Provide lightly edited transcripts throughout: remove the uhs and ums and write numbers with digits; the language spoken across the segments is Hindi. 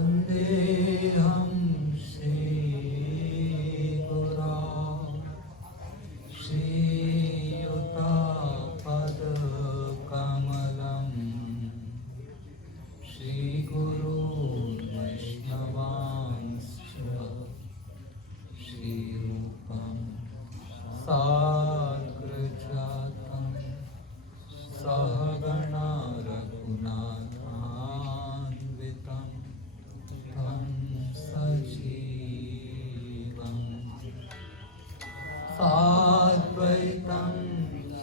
वन्देऽहं श्रीगुरो श्रीयुतापदकमलं श्रीगुरून् वैष्णवांश्च श्रीरूपं साग्रजातं सहगणा रघुनाथान्वितं तं सजीवं साद्वैतं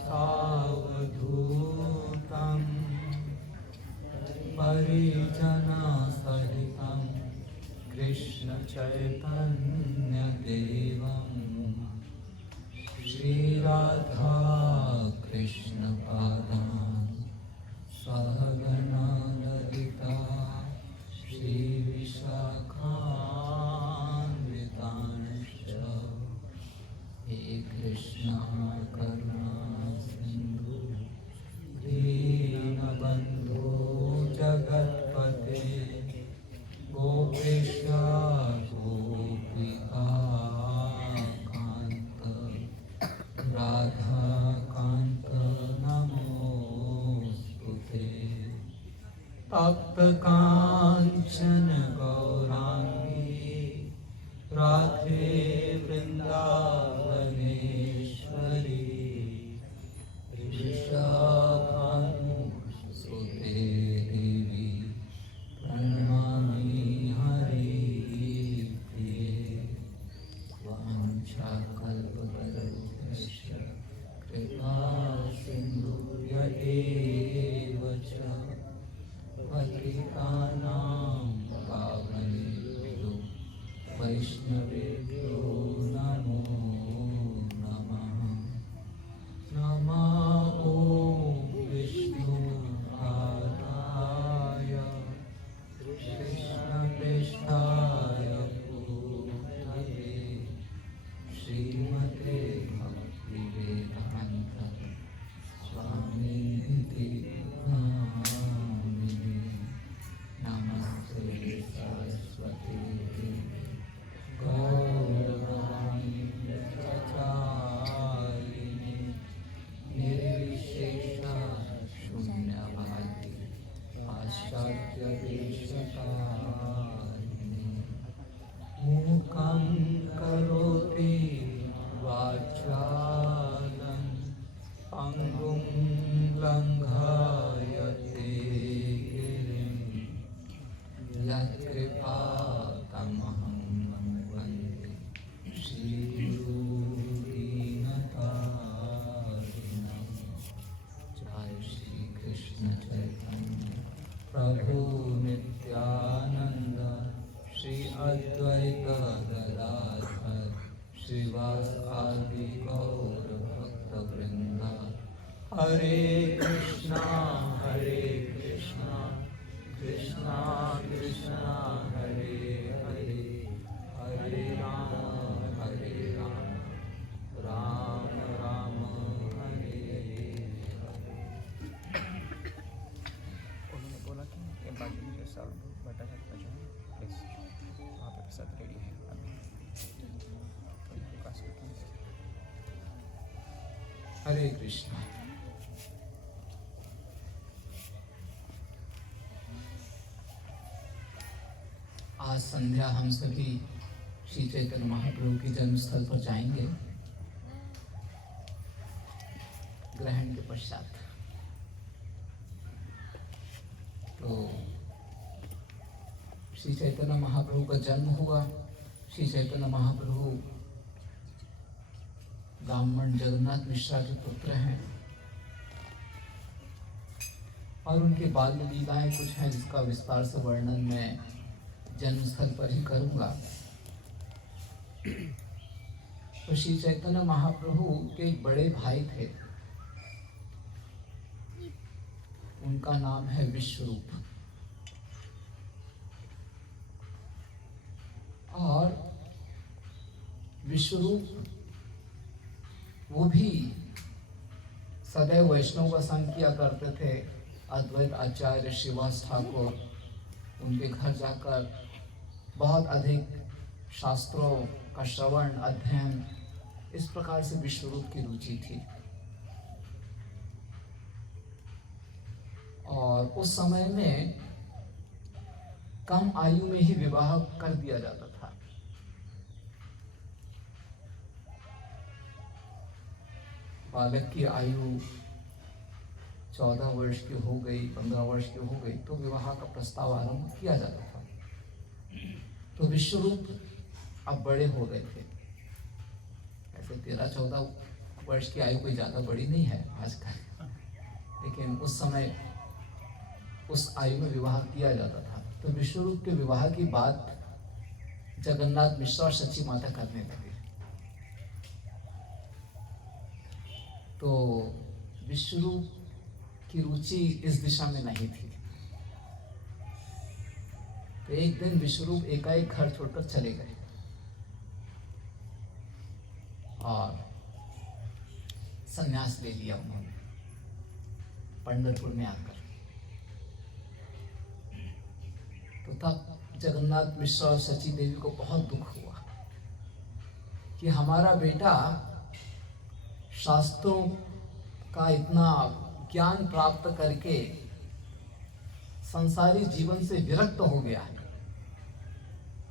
सावधूतं परिजनसहितं कृष्णचैतन्यदेवं श्रीराधा कृष्णपादान् सहगणा ललिता श्रीविशाखान्वितांश्च हे कृष्णा करुणा सिन्धु दीनबन्धो जगत्पते गोपेश गोपिका कान्त राधाकान्त नमोस्तुते तप्तकाञ्चन गौराङ्गी राधे वृन्दावनेश्वरी वृषभानुसुते देवी प्रणमामि हरिप्रिये वाञ्छाकल्पतरुभ्यश्च कृपा सिन्धुभ्येव च पतितानां पावनेभ्यो वैष्णवेभ्यो नमो नमः। नमः ॐ विष्णुपादाय कृष्णप्रेष्ठाय भूतले श्रीमते भक्तिवेदान्त स्वामिनिति नामिने। नमस्ते सरस्वती गौरवाणी प्रचारिणे निर्विशेष शून्यवादी पाश्चात्यदेशकारिणे मूकं करोति वाचालं पङ्गुं लङ्घयते गिरिं यत्कृपातमहं वन्दे श्रीगुरुदीनतारिणं। जय श्री कृष्ण चैतन्य प्रभु नित्यानंद श्री अद्वैत गदाधर श्रीवासादि गौर भक्त वृंद। हरे कृष्णा कृष्णा कृष्णा हरे हरे, हरे राम राम राम हरे हरे। उन्होंने बोला कि बाजू में जो साउंड बटन है जो है प्लीज वहाँ पे सब रेडी है अभी हरे कृष्णा। आज संध्या हम सभी श्री चैतन्य महाप्रभु की जन्मस्थल पर जाएंगे। ग्रहण के पश्चात तो श्री चैतन्य महाप्रभु का जन्म हुआ। श्री चैतन्य महाप्रभु ब्राह्मण जगन्नाथ मिश्रा के पुत्र हैं और उनके बाल्य लीलाएं कुछ हैं जिसका विस्तार से वर्णन मैं जन्मस्थल पर ही करूंगा। तो श्री चैतन्य महाप्रभु के एक बड़े भाई थे, उनका नाम है विश्वरूप। और विश्वरूप वो भी सदैव वैष्णव का संग किया करते थे। अद्वैत आचार्य श्रीवास ठाकुर उनके घर जाकर बहुत अधिक शास्त्रों का श्रवण अध्ययन, इस प्रकार से विश्वरूप की रुचि थी। और उस समय में कम आयु में ही विवाह कर दिया जाता था। बालक की आयु 14 वर्ष की हो गई, 15 वर्ष की हो गई तो विवाह का प्रस्ताव आरंभ किया जाता था। तो विश्वरूप अब बड़े हो गए थे। ऐसे 13-14 वर्ष की आयु कोई ज़्यादा बड़ी नहीं है आजकल, लेकिन उस समय उस आयु में विवाह किया जाता था। तो विश्वरूप के विवाह की बात जगन्नाथ मिश्र और सची माता करने लगे। तो विश्वरूप की रुचि इस दिशा में नहीं थी। तो एक दिन विश्वरूप एकाएक घर छोड़कर चले गए और संन्यास ले लिया उन्होंने पंढरपुर में आकर। तो तब जगन्नाथ मिश्र और सची देवी को बहुत दुख हुआ कि हमारा बेटा शास्त्रों का इतना ज्ञान प्राप्त करके संसारी जीवन से विरक्त हो गया है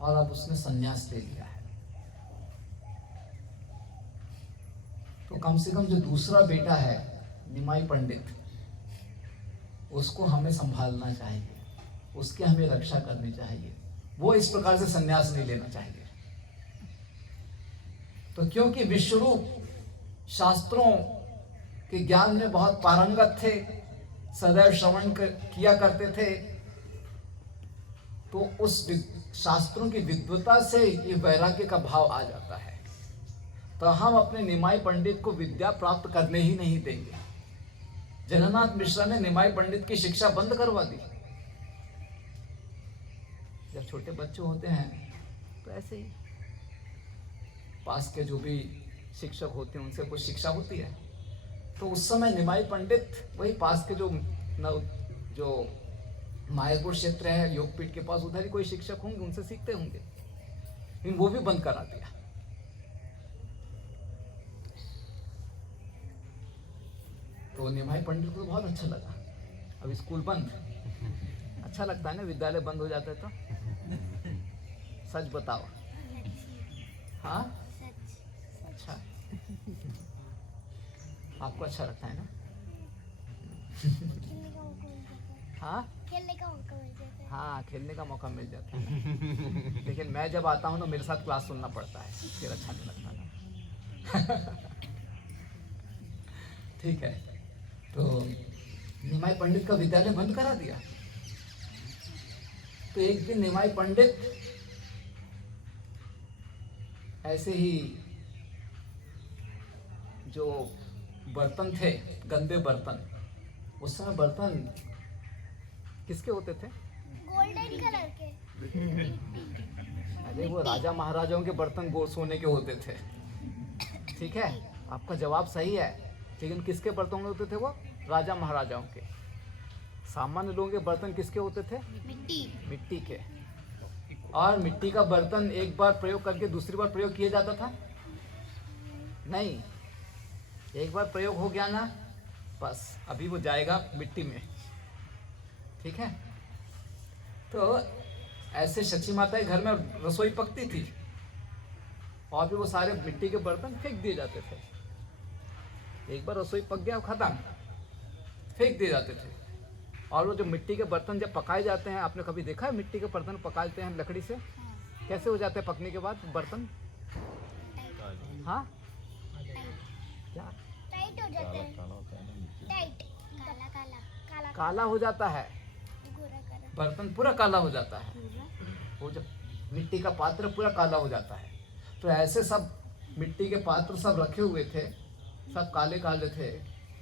और अब उसने संन्यास ले लिया है। तो कम से कम जो दूसरा बेटा है निमाई पंडित, उसको हमें संभालना चाहिए, उसकी हमें रक्षा करनी चाहिए। वो इस प्रकार से संन्यास नहीं लेना चाहिए। तो क्योंकि विश्वरूप शास्त्रों के ज्ञान में बहुत पारंगत थे, सदैव श्रवण किया करते थे, तो उस शास्त्रों की विद्वता से ये वैराग्य का भाव आ जाता है। तो हम अपने निमाई पंडित को विद्या प्राप्त करने ही नहीं देंगे। जगन्नाथ मिश्रा ने निमाई पंडित की शिक्षा बंद करवा दी। जब छोटे बच्चे होते हैं तो ऐसे ही पास के जो भी शिक्षक होते हैं उनसे कुछ शिक्षा होती है। तो उस समय निमाई पंडित वही पास के जो मायापुर क्षेत्र है योगपीठ के पास, उधर ही कोई शिक्षक होंगे, उनसे सीखते होंगे, लेकिन वो भी बंद करा दिया। तो निमाई पंडित को बहुत अच्छा लगा। अब स्कूल बंद, अच्छा लगता है ना विद्यालय बंद हो जाता है तो? सच बताओ। हाँ अच्छा, आपको अच्छा लगता है ना? हाँ खेलने का मौका मिल जाता है। हाँ, खेलने का मौका मिल जाता है। लेकिन मैं जब आता हूँ ना मेरे साथ क्लास सुनना पड़ता है, फिर अच्छा नहीं लगता ना। ठीक है, तो निमाई पंडित का विद्यालय बंद करा दिया। तो एक दिन निमाई पंडित ऐसे ही जो बर्तन थे, गंदे बर्तन, उस समय बर्तन किसके होते थे? गोल्डन कलर के। अरे वो राजा महाराजाओं के बर्तन सोने के होते थे। ठीक है, आपका जवाब सही है, लेकिन किसके बर्तन होते थे वो? राजा महाराजाओं के। सामान्य लोगों के बर्तन किसके होते थे? मिट्टी के। और मिट्टी का बर्तन एक बार प्रयोग करके दूसरी बार प्रयोग किया जाता था? नहीं, एक बार प्रयोग हो गया ना, बस अभी वो जाएगा मिट्टी में। ठीक है, तो ऐसे सची माता के घर में रसोई पकती थी और फिर वो सारे मिट्टी के बर्तन फेंक दिए जाते थे। एक बार रसोई पक गया, खत्म, फेंक दिए जाते थे। और वो जो मिट्टी के बर्तन जब पकाए जाते हैं, आपने कभी देखा है मिट्टी के बर्तन पकाते हैं लकड़ी से? कैसे हो जाते हैं पकने के बाद बर्तन? हाँ क्या? टाइट हो जाते हैं। टाइट, काला काला काला काला हो जाता है गोरा काला। बर्तन, पूरा काला हो जाता है। वो जब मिट्टी का पात्र पूरा काला हो जाता है। तो ऐसे सब मिट्टी के पात्र सब रखे हुए थे, सब काले काले थे,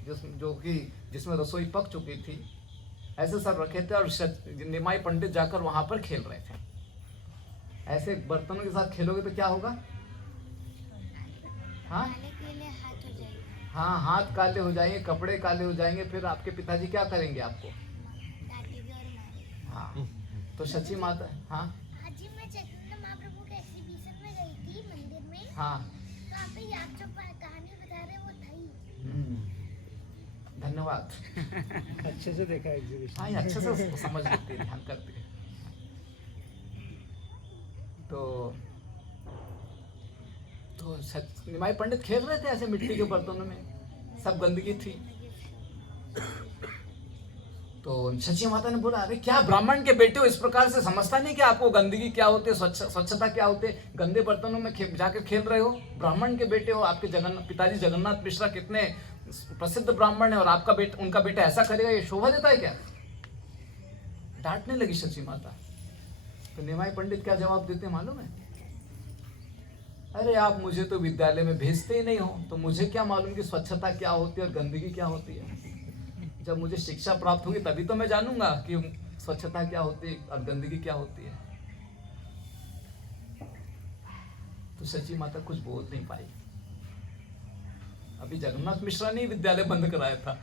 जो कि जिसमें रसोई पक चुकी थी, ऐसे सब रखे थे। और निमाई पंडित जाकर वहाँ पर खेल रहे थे। ऐसे बर्तनों के साथ खेलोगे तो क्या होगा? हाँ काले पीले हाथ हो जाएंगे। हाँ, हाथ काले हो जाएंगे, कपड़े काले हो जाएंगे, फिर आपके पिताजी क्या करेंगे आपको? डांटेंगे और मारेंगे। हाँ, तो सची माता, हाँ हाजी मैं हाँ तो आप ही आप जो कहानी बता रहे हैं वो था ही। धन्यवाद। अच्छे से देखा एग्जीबिशन। हाँ, ये अच्छे से उसको समझ लेते हैं, ध्यान करते हैं। तो निमाई पंडित खेल रहे थे ऐसे मिट्टी के बर्तनों में, सब गंदगी थी। तो सची माता ने बोला, अरे क्या ब्राह्मण के बेटे हो, इस प्रकार से समझता नहीं कि आपको गंदगी क्या होती है, स्वच्छता क्या होती है, गंदे बर्तनों में जाकर खेल रहे हो। ब्राह्मण के बेटे हो, आपके पिताजी जगन्नाथ मिश्रा कितने प्रसिद्ध ब्राह्मण है, और आपका बेटा, उनका बेटा ऐसा करेगा, ये शोभा देता है क्या? डांटने लगी सची माता। तो निमाई पंडित क्या जवाब देते मालूम है? अरे आप मुझे तो विद्यालय में भेजते ही नहीं हो, तो मुझे क्या मालूम कि स्वच्छता क्या होती है और गंदगी क्या होती है। जब मुझे शिक्षा प्राप्त होगी तभी तो मैं जानूंगा कि स्वच्छता क्या होती है और गंदगी क्या होती है। तो सची माता कुछ बोल नहीं पाई। अभी जगन्नाथ मिश्रा ने विद्यालय बंद कराया था।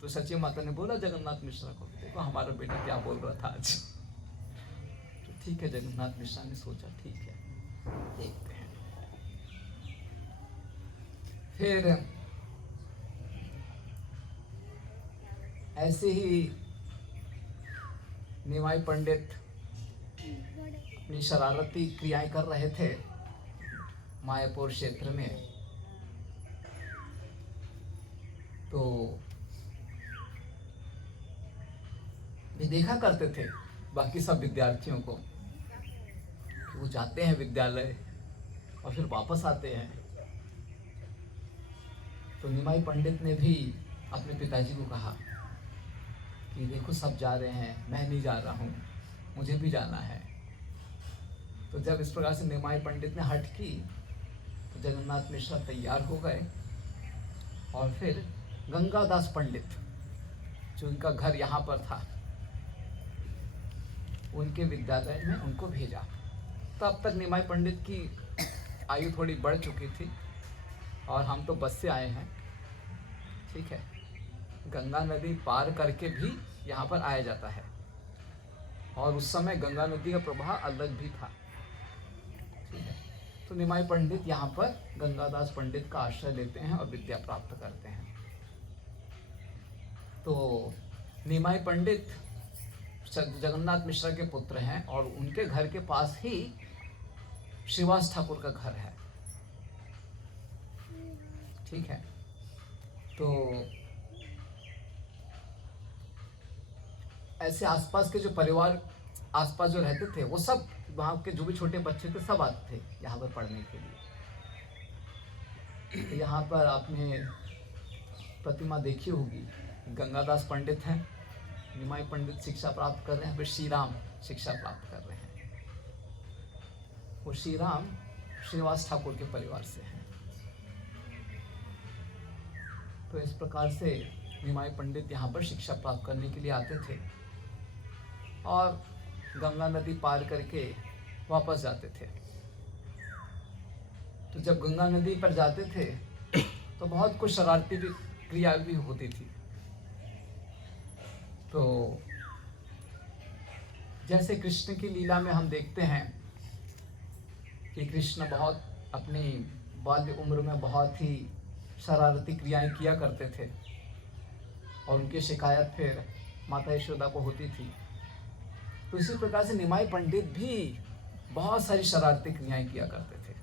तो सची माता ने बोला जगन्नाथ मिश्रा को, देखो हमारा बेटा क्या बोल रहा था आज। तो ठीक है, जगन्नाथ मिश्रा ने सोचा ठीक है, देखते हैं। फिर ऐसे ही निमाई पंडित अपनी शरारती क्रियाएं कर रहे थे मायापुर क्षेत्र में। तो ये देखा करते थे बाकी सब विद्यार्थियों को, वो जाते हैं विद्यालय और फिर वापस आते हैं। तो निमाई पंडित ने भी अपने पिताजी को कहा कि देखो सब जा रहे हैं, मैं नहीं जा रहा हूँ, मुझे भी जाना है। तो जब इस प्रकार से निमाई पंडित ने हट की तो जगन्नाथ मिश्रा तैयार हो गए और फिर गंगादास पंडित, जो उनका घर यहाँ पर था, उनके विद्यालय में उनको भेजा। तब तक निमाई पंडित की आयु थोड़ी बढ़ चुकी थी और हम तो बस से आए हैं, ठीक है। गंगा नदी पार करके भी यहाँ पर आया जाता है और उस समय गंगा नदी का प्रवाह अलग भी था, ठीक है। तो निमाई पंडित यहाँ पर गंगादास पंडित का आश्रय लेते हैं और विद्या प्राप्त करते हैं। तो निमाई पंडित जगन्नाथ मिश्रा के पुत्र हैं और उनके घर के पास ही श्रीवास ठाकुर का घर है, ठीक है। तो ऐसे आसपास के जो परिवार आसपास जो रहते थे वो सब, वहाँ के जो भी छोटे बच्चे थे सब आते थे यहाँ पर पढ़ने के लिए। तो यहाँ पर आपने प्रतिमा देखी होगी, गंगादास पंडित हैं, निमाई पंडित शिक्षा प्राप्त कर रहे हैं, फिर श्री राम शिक्षा प्राप्त कर रहे हैं। वो श्री राम श्रीवास ठाकुर के परिवार से हैं। तो इस प्रकार से निमाई पंडित यहाँ पर शिक्षा प्राप्त करने के लिए आते थे और गंगा नदी पार करके वापस जाते थे। तो जब गंगा नदी पर जाते थे तो बहुत कुछ शरारती क्रिया भी होती थी। तो जैसे कृष्ण की लीला में हम देखते हैं कि कृष्ण बहुत अपनी बाल्य उम्र में बहुत ही शरारती क्रियाएं किया करते थे और उनकी शिकायत फिर माता यशोदा को होती थी। तो इसी प्रकार से निमाई पंडित भी बहुत सारी शरारती क्रियाएं किया करते थे।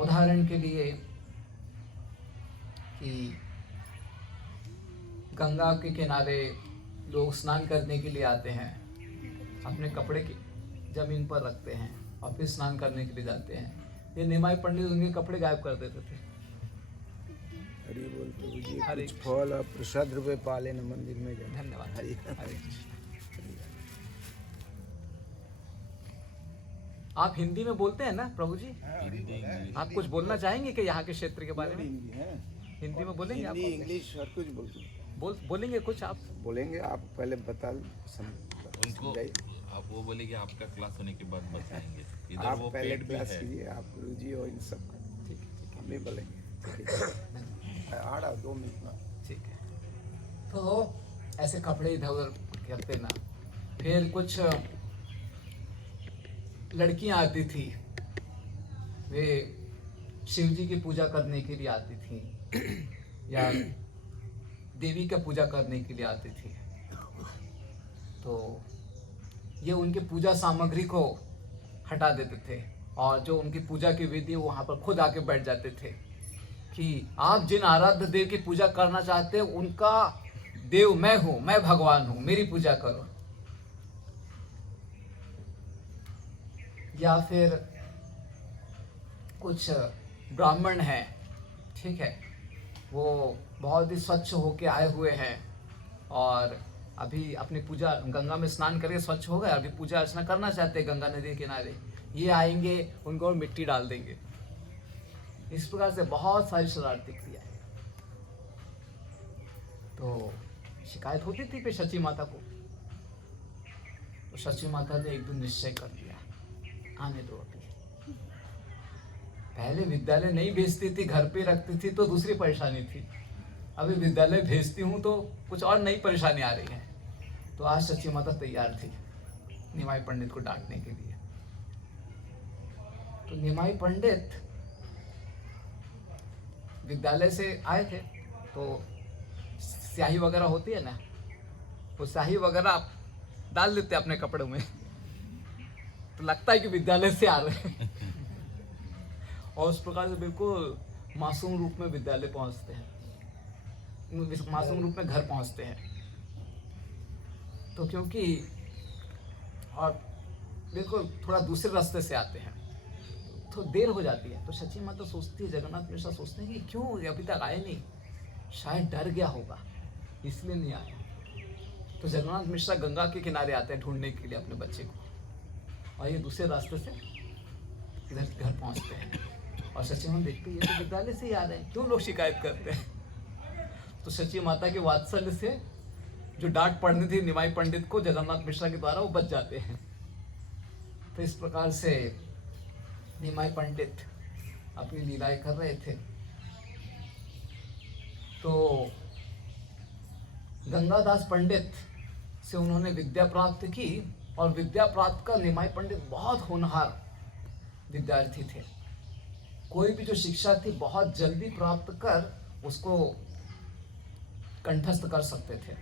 उदाहरण के लिए कि गंगा के किनारे लोग स्नान करने के लिए आते हैं, अपने कपड़े की जमीन पर रखते हैं और फिर स्नान करने के लिए जाते हैं। ये निमाई पंडित उनके कपड़े गायब कर देते थे। हरि बोल प्रभु जी, हरे कुछ फल और प्रसाद रुपए पाले न मंदिर में जाए। धन्यवाद। हरि हरे कृष्ण। आप हिंदी में बोलते हैं ना प्रभु जी? आप कुछ बोलना चाहेंगे कि यहाँ के क्षेत्र के बारे में? हिंदी में बोलेंगे आप? हिंदी इंग्लिश हर कुछ बोलते हैं। बोलेंगे कुछ आप? बोलेंगे, आप पहले बता उनको समझाइए। आप वो बोलेंगे, आपका क्लास होने के बाद बताएंगे। इधर आप वो पहले पेट भी क्लास है। कीजिए, आप गुरु जी और इन सब का ठीक है, हम भी बोलेंगे। आड़ा 2 मिनट में। ठीक है। तो ऐसे कपड़े इधर उधर करते ना। फिर कुछ लड़कियां आती थी वे शिव जी की पूजा करने के लिए आती थी या देवी का पूजा करने के लिए आती थी। तो ये उनके पूजा सामग्री को हटा देते थे और जो उनकी पूजा की विधि वहाँ पर खुद आके बैठ जाते थे कि आप जिन आराध्य देव की पूजा करना चाहते हैं उनका देव मैं हूँ, मैं भगवान हूँ, मेरी पूजा करो। या फिर कुछ ब्राह्मण हैं, ठीक है, वो बहुत ही स्वच्छ होके आए हुए हैं और अभी अपनी पूजा गंगा में स्नान करके स्वच्छ हो गए, अभी पूजा अर्चना करना चाहते हैं गंगा नदी के किनारे। ये आएंगे, उनको और मिट्टी डाल देंगे। इस प्रकार से बहुत सारी शरारती क्रियाएं। तो शिकायत होती थी पे शची माता को। तो शची माता ने एक दिन निश्चय कर लिया, आने दो अभी। पहले विद्यालय नहीं भेजती थी, घर पे रखती थी तो दूसरी परेशानी थी। अभी विद्यालय भेजती हूँ तो कुछ और नई परेशानी आ रही है। तो आज शची माता तैयार थी निमाई पंडित को डांटने के लिए। तो निमाई पंडित विद्यालय से आए थे, तो स्याही वगैरह होती है ना, वो स्याही वगैरह आप डाल देते अपने कपड़ों में, तो लगता है कि विद्यालय से आ रहे हैं। और उस प्रकार से बिल्कुल मासूम रूप में विद्यालय पहुंचते हैं, मासूम रूप में घर पहुंचते हैं। तो क्योंकि और बिल्कुल थोड़ा दूसरे रास्ते से आते हैं तो देर हो जाती है। तो शची माता सोचती है, जगन्नाथ मिश्रा सोचते हैं कि क्यों ये अभी तक आए नहीं, शायद डर गया होगा इसलिए नहीं आया। तो जगन्नाथ मिश्रा गंगा के किनारे आते हैं ढूंढने के लिए अपने बच्चे को, और ये दूसरे रास्ते से इधर घर पहुंचते हैं। और शची माता देखती है ये तो विद्यालय से ही आ रहे हैं, क्यों लोग शिकायत करते हैं। तो शची माता के वात्सल्य से जो डांट पड़नी थी निमाई पंडित को जगन्नाथ मिश्रा के द्वारा, वो बच जाते हैं। तो इस प्रकार से निमाई पंडित अपनी लीलाएं कर रहे थे। तो गंगादास पंडित से उन्होंने विद्या प्राप्त की, और विद्या प्राप्त कर निमाई पंडित बहुत होनहार विद्यार्थी थे। कोई भी जो शिक्षा थी बहुत जल्दी प्राप्त कर उसको कंठस्थ कर सकते थे।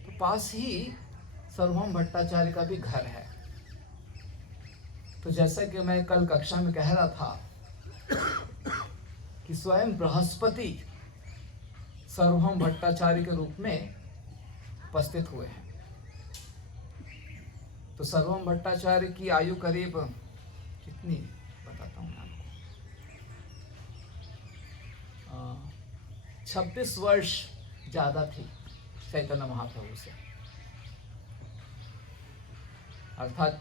तो पास ही सर्वभौम भट्टाचार्य का भी घर है। तो जैसा कि मैं कल कक्षा में कह रहा था कि स्वयं बृहस्पति सर्वभौम भट्टाचार्य के रूप में उपस्थित हुए हैं। तो सर्वभौम भट्टाचार्य की आयु करीब कितनी बताता हूँ आपको, 26 वर्ष ज़्यादा थी चैतन्य महाप्रभु से, अर्थात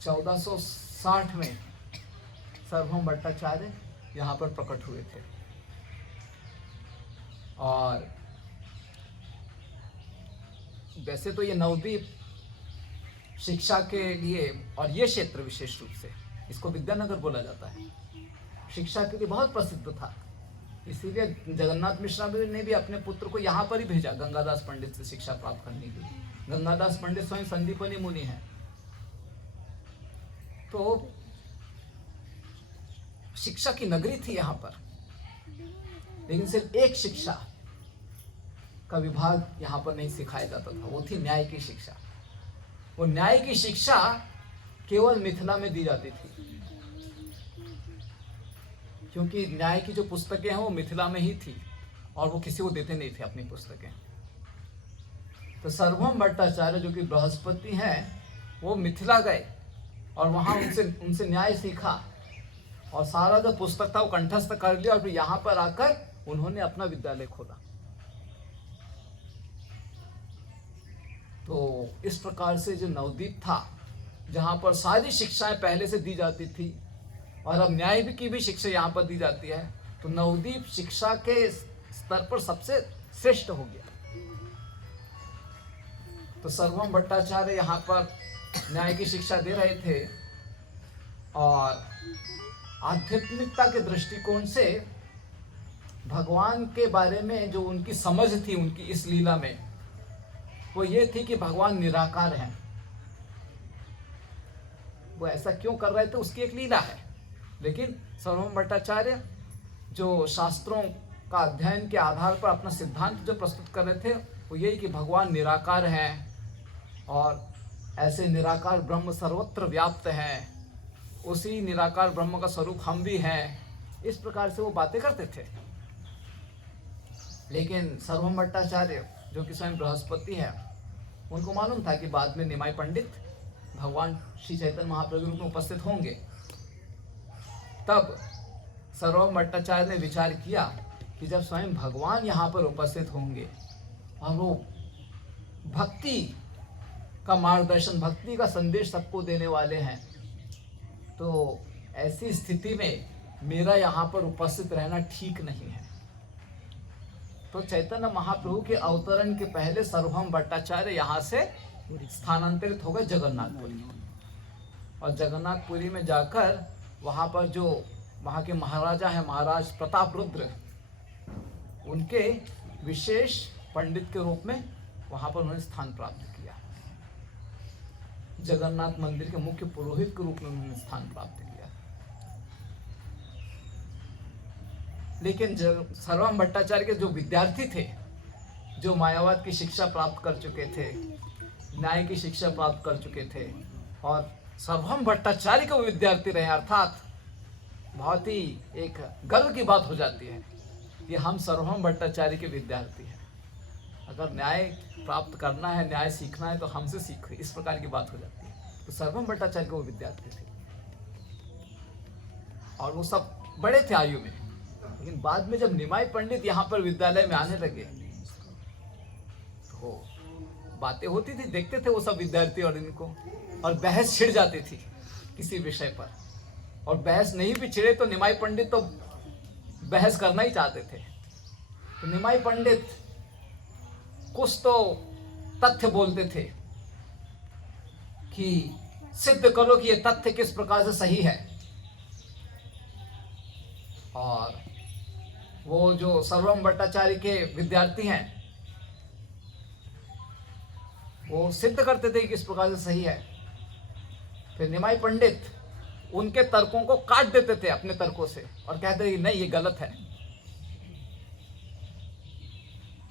1460 में सर्वभौम भट्टाचार्य यहाँ पर प्रकट हुए थे। और वैसे तो ये नवद्वीप शिक्षा के लिए, और ये क्षेत्र विशेष रूप से इसको विद्यानगर बोला जाता है, शिक्षा के लिए बहुत प्रसिद्ध था। इसीलिए जगन्नाथ मिश्रा ने भी अपने पुत्र को यहाँ पर ही भेजा गंगादास पंडित से शिक्षा प्राप्त करने के लिए। गंगादास पंडित स्वयं संदीपनी मुनि हैं। तो शिक्षा की नगरी थी यहाँ पर, लेकिन सिर्फ एक शिक्षा का विभाग यहाँ पर नहीं सिखाया जाता था, वो थी न्याय की शिक्षा। वो न्याय की शिक्षा केवल मिथिला में दी जाती थी, क्योंकि न्याय की जो पुस्तकें हैं वो मिथिला में ही थी और वो किसी को देते नहीं थे अपनी पुस्तकें। तो सर्वभौम भट्टाचार्य जो कि बृहस्पति हैं, वो मिथिला गए और वहाँ उनसे न्याय सीखा और सारा जो पुस्तक था वो कंठस्थ कर लिया, और फिर यहाँ पर आकर उन्होंने अपना विद्यालय खोला। तो इस प्रकार से जो नवद्वीप था, जहाँ पर सारी शिक्षाएं पहले से दी जाती थी और अब न्याय की भी शिक्षा यहाँ पर दी जाती है, तो नवद्वीप शिक्षा के स्तर पर सबसे श्रेष्ठ हो गया। तो सर्वभौम भट्टाचार्य यहाँ पर न्याय की शिक्षा दे रहे थे, और आध्यात्मिकता के दृष्टिकोण से भगवान के बारे में जो उनकी समझ थी उनकी इस लीला में, वो ये थी कि भगवान निराकार हैं, वो ऐसा क्यों कर रहे थे उसकी एक लीला है। लेकिन सार्वभौम भट्टाचार्य जो शास्त्रों का अध्ययन के आधार पर अपना सिद्धांत जो प्रस्तुत कर रहे थे वो यही कि भगवान निराकार हैं और ऐसे निराकार ब्रह्म सर्वत्र व्याप्त है, उसी निराकार ब्रह्म का स्वरूप हम भी हैं, इस प्रकार से वो बातें करते थे। लेकिन सार्वभौम भट्टाचार्य जो कि स्वयं बृहस्पति है, उनको मालूम था कि बाद में निमाई पंडित भगवान श्री चैतन्य महाप्रभु के रूप में उपस्थित होंगे। तब सार्वभौम भट्टाचार्य ने विचार किया कि जब स्वयं भगवान यहाँ पर उपस्थित होंगे और वो भक्ति का मार्गदर्शन, भक्ति का संदेश सबको देने वाले हैं, तो ऐसी स्थिति में मेरा यहाँ पर उपस्थित रहना ठीक नहीं है। तो चैतन्य महाप्रभु के अवतरण के पहले सार्वभौम भट्टाचार्य यहाँ से स्थानांतरित हो गए जगन्नाथपुरी, और जगन्नाथपुरी में जाकर वहाँ पर जो वहाँ के महाराजा हैं, महाराज प्रताप रुद्र, उनके विशेष पंडित के रूप में वहाँ पर उन्होंने स्थान प्राप्त किया। जगन्नाथ मंदिर के मुख्य पुरोहित के रूप में उन्होंने स्थान प्राप्त किया। लेकिन सार्वभौम भट्टाचार्य के जो विद्यार्थी थे, जो मायावाद की शिक्षा प्राप्त कर चुके थे, न्याय की शिक्षा प्राप्त कर चुके थे, और सार्वभौम भट्टाचार्य के वो विद्यार्थी रहे, अर्थात बहुत ही एक गर्व की बात हो जाती है कि हम सार्वभौम भट्टाचार्य के विद्यार्थी हैं। अगर न्याय प्राप्त करना है, न्याय सीखना है तो हमसे सीखो, इस प्रकार की बात हो जाती है। तो सार्वभौम भट्टाचार्य के वो विद्यार्थी थे और वो सब बड़े थे आयु में। लेकिन बाद में जब निमाई पंडित यहाँ पर विद्यालय में आने लगे तो बातें होती थी, देखते थे वो सब विद्यार्थी और इनको, और बहस छिड़ जाती थी किसी विषय पर, और बहस नहीं भी छिड़े तो निमाई पंडित तो बहस करना ही चाहते थे। तो निमाई पंडित कुछ तो तथ्य बोलते थे कि सिद्ध करो कि ये तथ्य किस प्रकार से सही है, और वो जो सार्वभौम भट्टाचार्य के विद्यार्थी हैं वो सिद्ध करते थे कि किस प्रकार से सही है। फिर निमाई पंडित उनके तर्कों को काट देते थे अपने तर्कों से और कहते थे कि नहीं ये गलत है।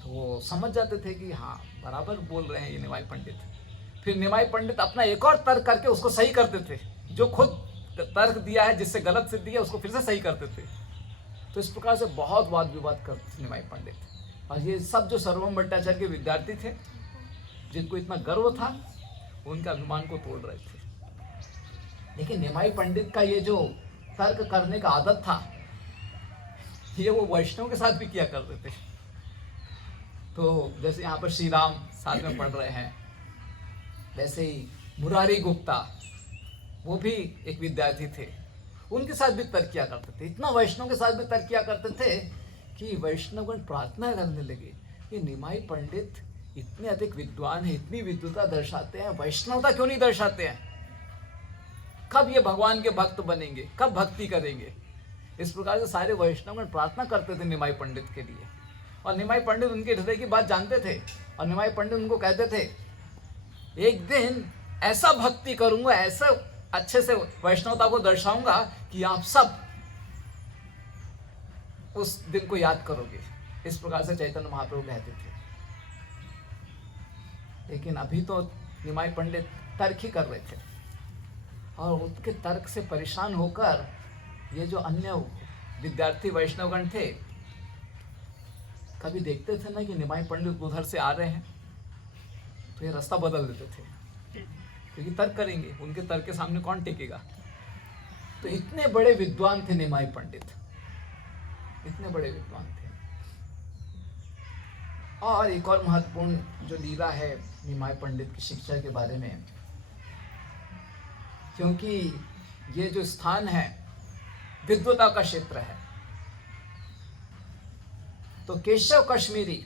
तो वो समझ जाते थे कि हाँ बराबर बोल रहे हैं ये निमाई पंडित। फिर निमाई पंडित अपना एक और तर्क करके उसको सही करते थे, जो खुद तर्क दिया है जिससे गलत सिद्धि है उसको फिर से सही करते थे। तो इस प्रकार से बहुत वाद विवाद करते थे निमाई पंडित, और ये सब जो सार्वभौम भट्टाचार्य के विद्यार्थी थे जिनको इतना गर्व था उनके अभिमान को तोड़ रहे थे। लेकिन निमाई पंडित का ये जो तर्क करने का आदत था ये वो वैष्णव के साथ भी किया करते थे। तो जैसे यहाँ पर श्री राम साथ में पढ़ रहे हैं, वैसे ही मुरारी गुप्ता वो भी एक विद्यार्थी थे, उनके साथ भी तर्क किया करते थे। इतना वैष्णव के साथ भी तर्क किया करते थे कि वैष्णवगण प्रार्थना करने लगे कि निमाई पंडित इतने अधिक विद्वान है, इतनी विद्वता दर्शाते हैं, वैष्णवता क्यों नहीं दर्शाते हैं? कब ये भगवान के भक्त बनेंगे, कब भक्ति करेंगे? इस प्रकार से सारे वैष्णवगण प्रार्थना करते थे निमाई पंडित के लिए, और निमाई पंडित उनके हृदय की बात जानते थे, और निमाई पंडित उनको कहते थे एक दिन ऐसा भक्ति करूंगा, ऐसा अच्छे से वैष्णवता को दर्शाऊंगा कि आप सब उस दिन को याद करोगे। इस प्रकार से चैतन्य महाप्रभु कहते थे। लेकिन अभी तो निमाई पंडित तर्क ही कर रहे थे, और उनके तर्क से परेशान होकर ये जो अन्य विद्यार्थी वैष्णवगण थे कभी देखते थे ना कि निमाई पंडित उधर से आ रहे हैं तो ये रास्ता बदल देते थे, क्योंकि तर्क करेंगे, उनके तर्क के सामने कौन टिकेगा। तो इतने बड़े विद्वान थे निमाई पंडित, इतने बड़े विद्वान थे। और एक और महत्वपूर्ण जो लीला है निमाई पंडित की शिक्षा के बारे में, क्योंकि ये जो स्थान है विद्वता का क्षेत्र है, तो केशव कश्मीरी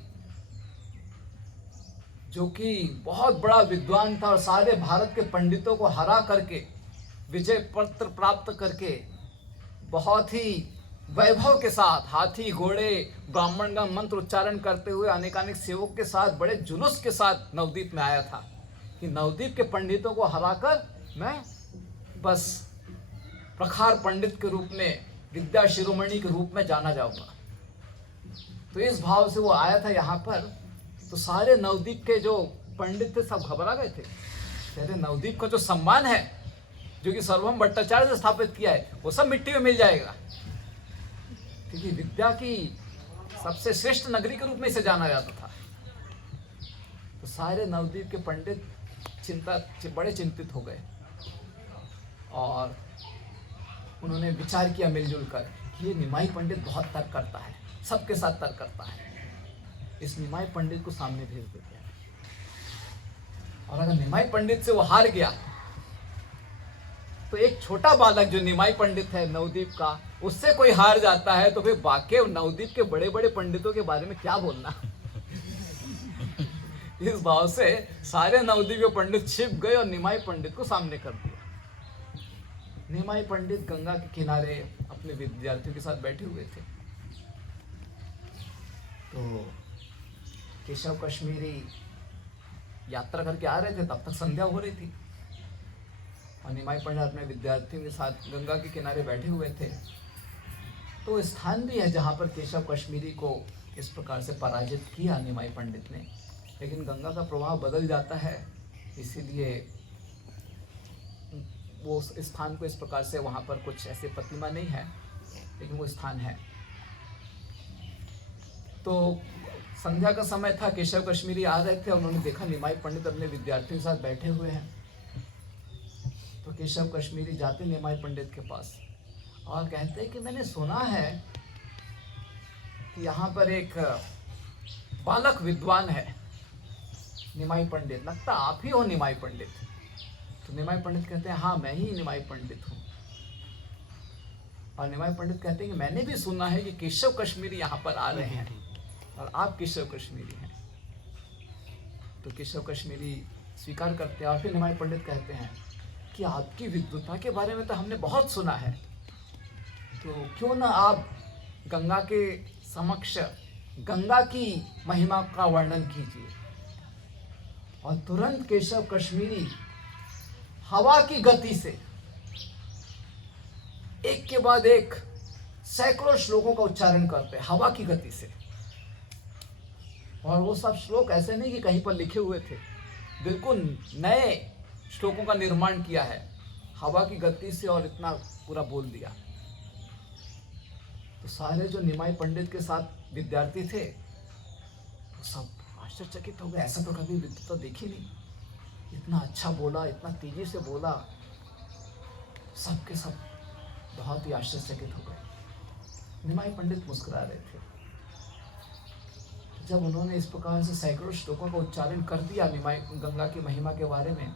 जो कि बहुत बड़ा विद्वान था और सारे भारत के पंडितों को हरा करके विजय पत्र प्राप्त करके बहुत ही वैभव के साथ हाथी घोड़े ब्राह्मण का मंत्र उच्चारण करते हुए अनेकानेक सेवक के साथ बड़े जुलूस के साथ नवद्वीप में आया था कि नवद्वीप के पंडितों को हराकर मैं बस प्रखार पंडित के रूप में, विद्या शिरोमणि के रूप में जाना जाऊंगा। तो इस भाव से वो आया था यहाँ पर। तो सारे नवदीप के जो पंडित थे सब घबरा गए थे। कहते नवदीप का जो सम्मान है, जो कि सर्वम भट्टाचार्य ने स्थापित किया है, वो सब मिट्टी में मिल जाएगा, क्योंकि विद्या की सबसे श्रेष्ठ नगरी के रूप में इसे जाना जाता था। तो सारे नवदीप के पंडित बड़े चिंतित हो गए और उन्होंने विचार किया मिलजुल कर कि ये निमाई पंडित बहुत तर्क करता है, सबके साथ तर्क करता है, इस निमाई पंडित को सामने भेज देते हैं। और अगर निमाई पंडित से वो हार गया तो एक छोटा बालक जो निमाई पंडित है नवदीप का, उससे कोई हार जाता है तो फिर बाकी नवदीप के बड़े बड़े पंडितों के बारे में क्या बोलना। इस भाव से सारे नवदीप के पंडित छिप गए और निमाई पंडित को सामने कर दिया। निमाई पंडित गंगा के किनारे अपने विद्यार्थियों के साथ बैठे हुए थे। तो केशव कश्मीरी यात्रा करके आ रहे थे, तब तक संध्या हो रही थी और निमाई पंडित अपने विद्यार्थियों के साथ गंगा के किनारे बैठे हुए थे। तो स्थान भी है जहाँ पर केशव कश्मीरी को इस प्रकार से पराजित किया निमाई पंडित ने, लेकिन गंगा का प्रवाह बदल जाता है, इसीलिए वो स्थान को इस प्रकार से, वहाँ पर कुछ ऐसे प्रतिमा नहीं है, लेकिन वो स्थान है। तो संध्या का समय था, केशव कश्मीरी आ रहे थे, उन्होंने देखा निमाई पंडित अपने विद्यार्थियों के साथ बैठे हुए हैं। तो केशव कश्मीरी जाते निमाई पंडित के पास और कहते हैं कि मैंने सुना है कि यहाँ पर एक बालक विद्वान है, निमाई पंडित, लगता आप ही हो निमाई पंडित। तो निमाई पंडित कहते हैं हाँ मैं ही निमाई पंडित हूँ। और निमाई पंडित कहते हैं कि मैंने भी सुना है कि केशव कश्मीरी यहाँ पर आ रहे हैं और आप केशव कश्मीरी हैं। तो केशव कश्मीरी स्वीकार करते हैं और फिर निमाई पंडित कहते हैं कि आपकी विद्वता के बारे में तो हमने बहुत सुना है, तो क्यों ना आप गंगा के समक्ष गंगा की महिमा का वर्णन कीजिए। और तुरंत केशव कश्मीरी हवा की गति से एक के बाद एक सैकड़ों श्लोकों का उच्चारण करते हैं, हवा की गति से। और वो सब श्लोक ऐसे नहीं कि कहीं पर लिखे हुए थे, बिल्कुल नए श्लोकों का निर्माण किया है हवा की गति से, और इतना पूरा बोल दिया। तो सारे जो निमाई पंडित के साथ विद्यार्थी थे वो सब आश्चर्यचकित हो गए, ऐसा तो कभी विद्वता देखी नहीं, इतना अच्छा बोला, इतना तेजी से बोला, सबके सब बहुत ही आश्चर्यचकित हो गए। निमाई पंडित मुस्कुरा रहे थे। जब उन्होंने इस प्रकार से सैकड़ों श्लोकों का उच्चारण कर दिया निमाई गंगा की महिमा के बारे में,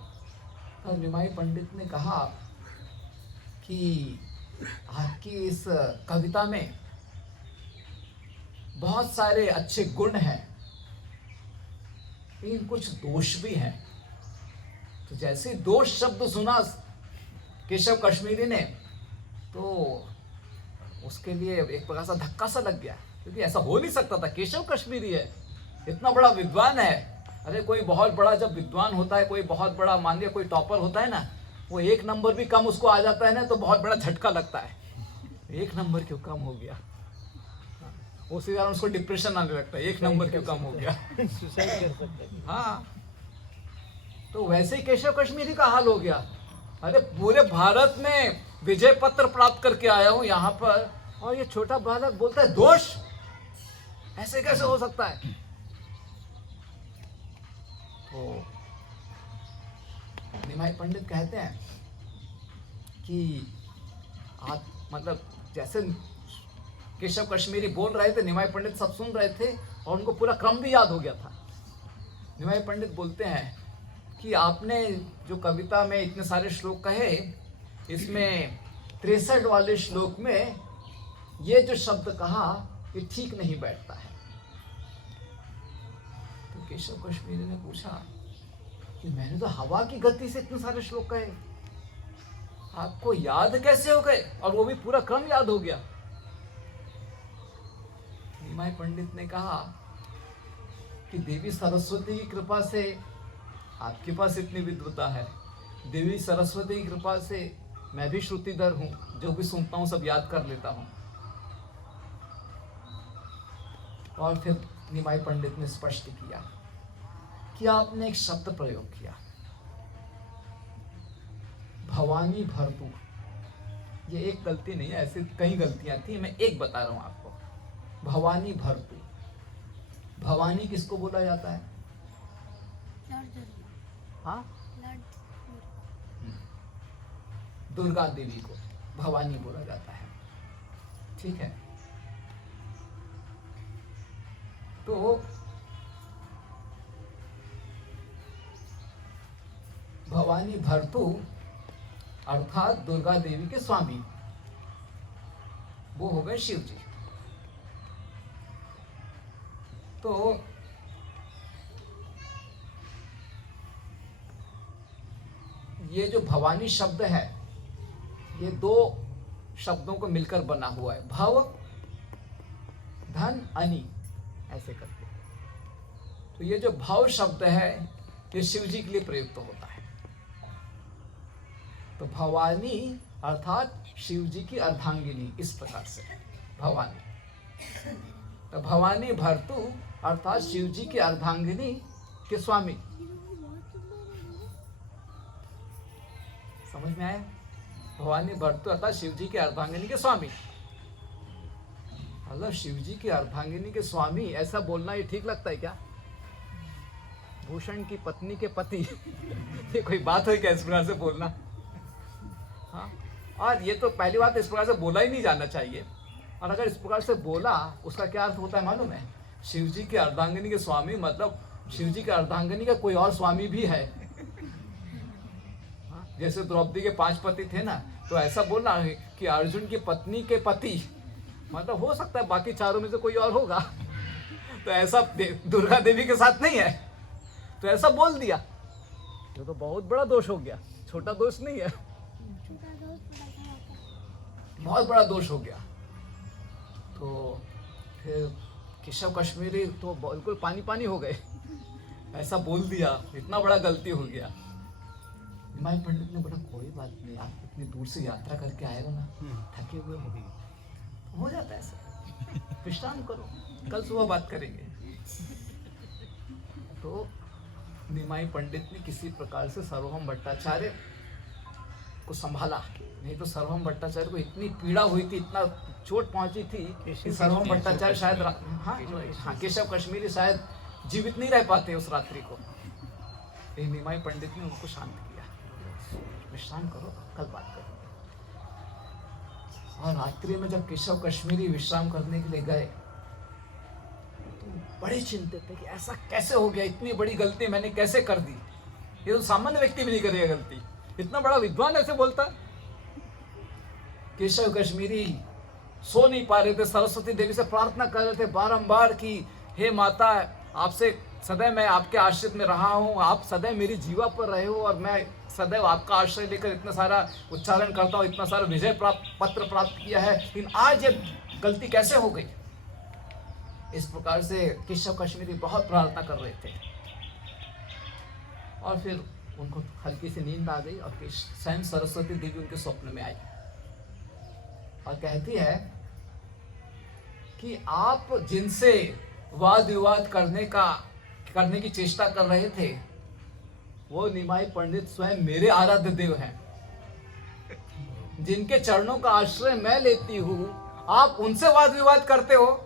तो निमाई पंडित ने कहा कि आपकी इस कविता में बहुत सारे अच्छे गुण हैं, लेकिन कुछ दोष भी हैं। तो जैसे दोष शब्द सुना केशव कश्मीरी ने, तो उसके लिए एक प्रकार सा धक्का सा लग गया, क्योंकि ऐसा हो नहीं सकता था। केशव कश्मीरी है, इतना बड़ा विद्वान है। अरे कोई बहुत बड़ा जब विद्वान होता है, कोई बहुत बड़ा, मान लिया कोई टॉपर होता है ना, वो एक नंबर भी कम उसको आ जाता है ना, तो बहुत बड़ा झटका लगता है, एक नंबर क्यों कम हो गया, उसी कारण उसको डिप्रेशन आने लगता है, एक नंबर क्यों कम हो गया। सुसाइड कर सकते हैं। हाँ, तो वैसे ही केशव कश्मीरी का हाल हो गया। अरे पूरे भारत में विजय पत्र प्राप्त करके आया हूं यहाँ पर, और ये छोटा बालक बोलता है दोष, ऐसे कैसे हो सकता है। तो निमाई पंडित कहते हैं कि आप मतलब जैसे केशव कश्मीरी बोल रहे थे, निमाई पंडित सब सुन रहे थे और उनको पूरा क्रम भी याद हो गया था। निमाई पंडित बोलते हैं कि आपने जो कविता में इतने सारे श्लोक कहे, इसमें 63 वाले श्लोक में ये जो शब्द कहा ये ठीक नहीं बैठता है। तो केशव कश्मीरी ने पूछा कि मैंने तो हवा की गति से इतने सारे श्लोक कहे, आपको याद कैसे हो गए, और वो भी पूरा क्रम याद हो गया। निमाई पंडित ने कहा कि देवी सरस्वती की कृपा से आपके पास इतनी विद्वता है, देवी सरस्वती की कृपा से मैं भी श्रुतिधर हूँ, जो भी सुनता हूँ सब याद कर लेता हूँ। और फिर निमाई पंडित ने स्पष्ट किया कि आपने एक शब्द प्रयोग किया, भवानी भरतू। ये एक गलती नहीं है, ऐसी कई गलतियां थी, मैं एक बता रहा हूं आपको। भवानी भरतू, भवानी किसको बोला जाता है? लॉर्ड दुर्गा। हाँ, लॉर्ड दुर्गा देवी को भवानी बोला जाता है, ठीक है। तो भवानी भरतू अर्थात दुर्गा देवी के स्वामी, वो हो गए शिव जी। तो ये जो भवानी शब्द है, ये दो शब्दों को मिलकर बना हुआ है, भव धन अनि, ऐसे करके। तो ये जो भाव शब्द है ये शिव जी के लिए प्रयुक्त होता है। तो भवानी अर्थात शिव जी की अर्धांगिनी, इस प्रकार से भवानी। तो भवानी भरतू अर्थात शिव जी की अर्धांगिनी के स्वामी। समझ में आया? भवानी भरतू अर्थात शिव जी के अर्धांगिनी के स्वामी। मतलब शिव जी की अर्धांगिनी के स्वामी, ऐसा बोलना ये ठीक लगता है क्या? भूषण की पत्नी के पति ये कोई बात है क्या इस प्रकार से बोलना? हाँ, और ये तो पहली बात इस प्रकार से बोला ही नहीं जाना चाहिए। और अगर इस प्रकार से बोला, उसका क्या अर्थ होता है मालूम है? शिव जी के अर्धांगिनी के स्वामी मतलब शिव जी के अर्धांगिनी का कोई और स्वामी भी है। हाँ, जैसे द्रौपदी के 5 पति थे ना, तो ऐसा बोलना है कि अर्जुन की पत्नी के पति, मतलब हो सकता है बाकी चारों में से कोई और होगा। तो ऐसा दुर्गा देवी के साथ नहीं है, तो ऐसा बोल दिया, ये तो बहुत बड़ा दोष हो गया, छोटा दोष नहीं है, छोटा दोस्त बड़ा होता है। बहुत बड़ा दोष हो गया। तो फिर केशव कश्मीरी तो बिल्कुल पानी पानी हो गए, ऐसा बोल दिया, इतना बड़ा गलती हो गया। निमाई पंडित ने बोला कोई बात नहीं, आप इतनी दूर से यात्रा करके आए हो ना, थके हुए हो जाता है ऐसा, विश्राम करो, कल सुबह बात करेंगे। तो निमाई पंडित ने किसी प्रकार से सार्वभौम भट्टाचार्य को संभाला, नहीं तो सार्वभौम भट्टाचार्य को इतनी पीड़ा हुई थी, इतना चोट पहुंची थी कि सार्वभौम भट्टाचार्य शायद हाँ केशव कश्मीरी शायद जीवित नहीं रह पाते उस रात्रि को। लेकिन निमाई पंडित ने उनको शांत किया, विश्राम करो, कल बात करेंगे। और रात्रि में जब केशव कश्मीरी विश्राम करने के लिए गए तो बड़े चिंतित थे कि ऐसा कैसे हो गया, इतनी बड़ी गलती मैंने कैसे कर दी, ये तो सामान्य व्यक्ति भी नहीं करेगा गलती, इतना बड़ा विद्वान ऐसे बोलता। केशव कश्मीरी सो नहीं पा रहे थे, सरस्वती देवी से प्रार्थना कर रहे थे बारंबार कि हे माता, आपसे सदैव मैं आपके आश्रित में रहा हूँ, आप सदैव मेरी जीवा पर रहे हो और मैं सदैव आपका आश्रय लेकर इतना सारा उच्चारण करता हूँ, इतना सारा विजय पत्र प्राप्त किया है, लेकिन आज ये गलती कैसे हो गई? इस प्रकार से केशव कश्मीरी बहुत प्रार्थना कर रहे थे। और फिर उनको हल्की सी नींद आ गई और स्वयं सरस्वती देवी उनके स्वप्न में आई और कहती है कि आप जिनसे वाद विवाद करने की चेष्टा कर रहे थे, वो निमाई पंडित स्वयं मेरे आराध्य देव हैं, जिनके चरणों का आश्रय मैं लेती हूँ, आप उनसे वाद विवाद करते हो।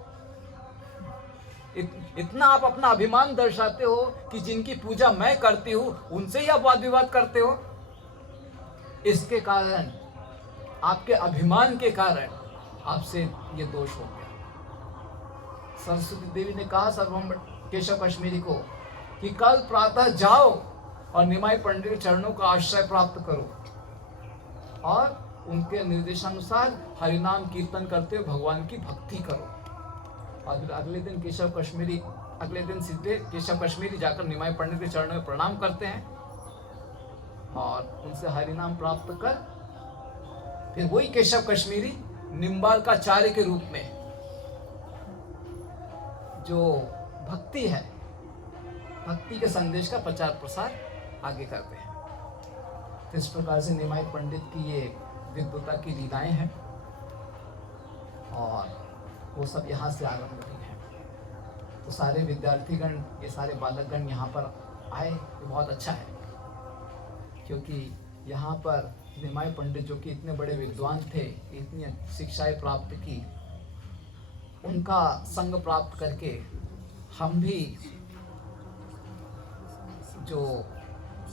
इतना आप अपना अभिमान दर्शाते हो कि जिनकी पूजा मैं करती हूँ उनसे ही आप वाद विवाद करते हो। इसके कारण, आपके अभिमान के कारण आपसे ये दोष हो गया। सरस्वती देवी ने कहा सार्वभौम केशव कश्मीरी को कि कल प्रातः जाओ और निमाई पंडित के चरणों का आश्रय प्राप्त करो और उनके निर्देशानुसार हरिनाम कीर्तन करते हुए भगवान की भक्ति करो। और फिर अगले दिन सीधे केशव कश्मीरी जाकर निमाई पंडित के चरणों में प्रणाम करते हैं और उनसे हरिनाम प्राप्त कर फिर वही केशव कश्मीरी निम्बार्काचार्य के रूप में जो भक्ति है, भक्ति के संदेश का प्रचार प्रसार आगे करते हैं। तो इस प्रकार से निमाई पंडित की ये दिव्यता की लीलाएं हैं और वो सब यहाँ से आरंभ हुई हैं। तो सारे विद्यार्थीगण, ये सारे बालकगण यहाँ पर आए, ये बहुत अच्छा है, क्योंकि यहाँ पर निमाई पंडित जो कि इतने बड़े विद्वान थे, इतनी शिक्षाएं प्राप्त की, उनका संग प्राप्त करके हम भी जो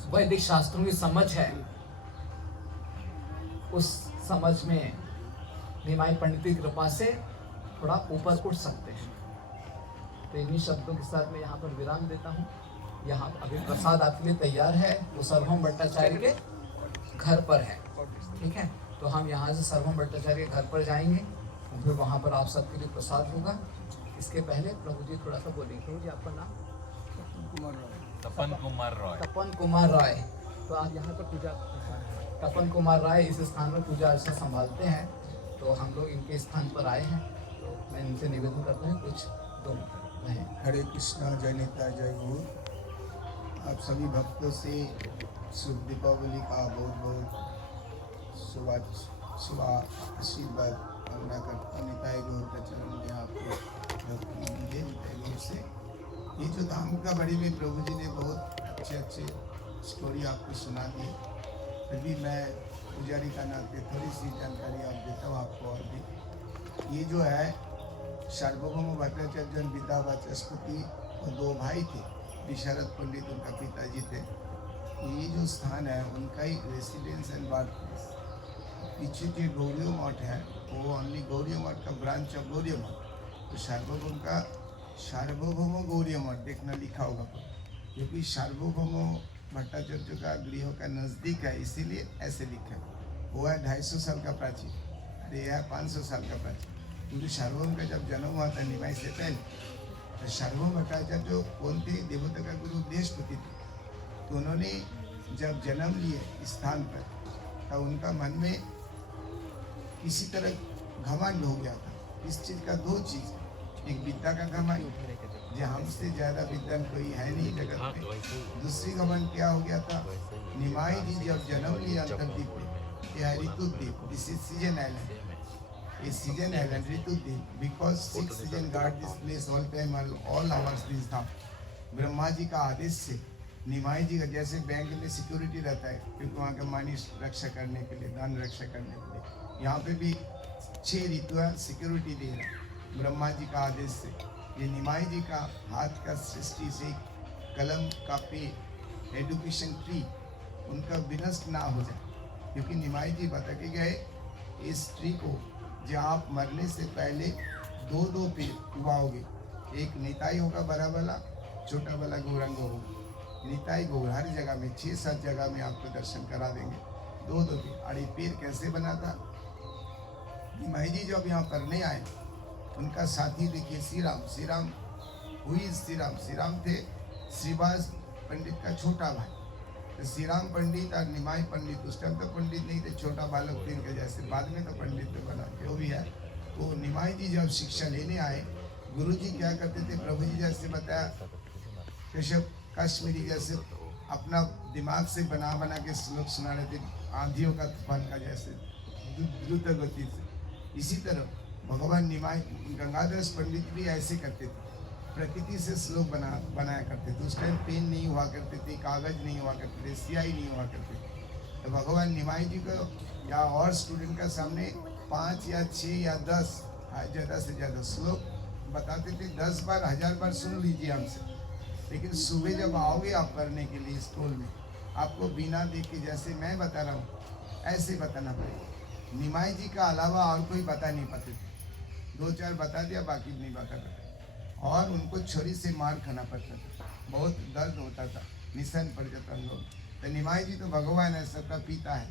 वैदिक शास्त्रों की समझ है, उस समझ में निमाई पंडित की कृपा से थोड़ा ऊपर उठ सकते हैं। तो इन्हीं शब्दों के साथ मैं यहाँ पर विराम देता हूँ। यहाँ अभी प्रसाद आपके लिए तैयार है, वो सर्वम भट्टाचार्य के घर पर है, ठीक है। तो हम यहाँ से सर्वम भट्टाचार्य के घर पर जाएंगे, फिर वहाँ पर आप सबके लिए प्रसाद होगा। इसके पहले प्रभु जी थोड़ा सा बोलेंगे। प्रभु जी आपका नाम? तपन कुमार रॉय। तपन कुमार राय। तो आप यहाँ पर पूजा, तपन कुमार राय इस स्थान में पूजा अर्चना संभालते हैं, तो हम लोग इनके स्थान पर आए हैं। तो मैं इनसे निवेदन करता हूँ कुछ 2 मिनट रहें। हरे कृष्णा, जय नेता, जय गुरु। आप सभी भक्तों से शुभ दीपावली का बहुत बहुत शुभ आशीर्वाद कामना करता हूँ। निताई गौर का चरण में आपको दीजिए। निताई गौर से ये जो धाम का बड़ी में प्रभु जी ने बहुत अच्छे स्टोरी आपको सुना दी, फिर भी मैं पुजारी का नाते थोड़ी सी जानकारी आप देता हूँ आपको। और भी ये जो है सार्वभौम भट्टाचार्य विद्या वाचस्पति और 2 भाई थे, विशारद पंडित उनका पिताजी थे। ये जो स्थान है उनका ही रेसिडेंस एंड बर्थ प्लेस। पीछे जो गौरी मठ है वो ओनली गौरी मठ का ब्रांच ऑफ गौरी मठ। तो सार्वभौम गौरी मठ देखना लिखा होगा, क्योंकि सार्वभौम भट्टाचार्य का गृह का नज़दीक है, इसीलिए ऐसे लिखा है। वो है 250 साल का प्राचीन, अरे यह 500 साल का प्राचीन। क्योंकि सार्वभौम का जब जन्म हुआ था निमाई से पहले, तो सार्वभौम भट्टाचार्य जो कौन थे? देवता का गुरु बृहस्पति थे। तो उन्होंने जब जन्म लिए स्थान पर, तो उनका मन में किसी तरह घमंड हो गया था। इस चीज़ का 2 चीज़, एक विद्या का घमंड, जो हमसे ज़्यादा विद्वान कोई है नहीं जगत में। दूसरी घमंड क्या हो गया था? निमाई जी जब जन्म लिया अंतरद्वीप में, यह ऋतुद्वीप, दिस इज सीजन आइलैंड, ये सीजन आइलैंड ऋतुद्वीप, because 6 season guard this place all time all hours this धाम। ब्रह्मा जी का आदेश से निमाई जी का, जैसे बैंक में सिक्योरिटी रहता है, क्योंकि वहाँ का मानी रक्षा करने के लिए, धन रक्षा करने के लिए, यहाँ पे भी 6 ऋतु सिक्योरिटी दे रहा है ब्रह्मा जी का आदेश से। ये निमाई जी का हाथ का सृष्टि से कलम का पेड़, एडुकेशन ट्री, उनका विनष्ट ना हो जाए, क्योंकि निमाई जी बता के गए इस ट्री को जो आप मरने से पहले 2-2 पेड़ उगाओगे, एक निताई होगा बड़ा वाला, छोटा वाला गौरांग होगा। निताई गौर हर जगह में 6-7 जगह में आपको दर्शन करा देंगे, 2-2 पेड़। और ये पेड़ कैसे बना था? निमाई जी जब यहाँ करने आए, उनका साथी देखिए श्री राम हुई। श्री राम थे श्रीवास पंडित का छोटा भाई। तो श्री राम पंडित और निमाई पंडित, उस टाइम तो पंडित नहीं थे, छोटा बालक थे इनके जैसे, बाद में तो पंडित तो बना, जो भी है। तो निमाई जी जब शिक्षा लेने आए, गुरु जी क्या करते थे? प्रभु जी जैसे बताया, केशव कश्मीरी जैसे अपना दिमाग से बना के श्लोक सुना रहे थे, आंधियों का तूफान का जैसे द्रुत गति से। इसी तरह भगवान निमाई गंगाधर पंडित भी ऐसे करते थे, प्रकृति से श्लोक बनाया करते थे। उस टाइम पेन नहीं हुआ करते थे, कागज नहीं हुआ करते थे, स्याही नहीं हुआ करते थे। तो भगवान निमाई जी को या और स्टूडेंट का सामने 5 या 6 या 10 ज़्यादा से ज़्यादा श्लोक बताते थे। 10 बार 1000 बार सुन लीजिए हमसे, लेकिन सुबह जब आओगे आप पढ़ने के लिए स्कूल में, आपको बिना देख के, जैसे मैं बता रहा हूँ ऐसे बताना पड़ेगा। निमाई जी का अलावा और कोई बता नहीं पाते थे, 2-4 बता दिया, बाकी नहीं बता पाते। और उनको छुरी से मार खाना पड़ता था, बहुत दर्द होता था, निशान पड़ जाता हम लोग। तो निमाई जी तो भगवान है, सबका पिता है,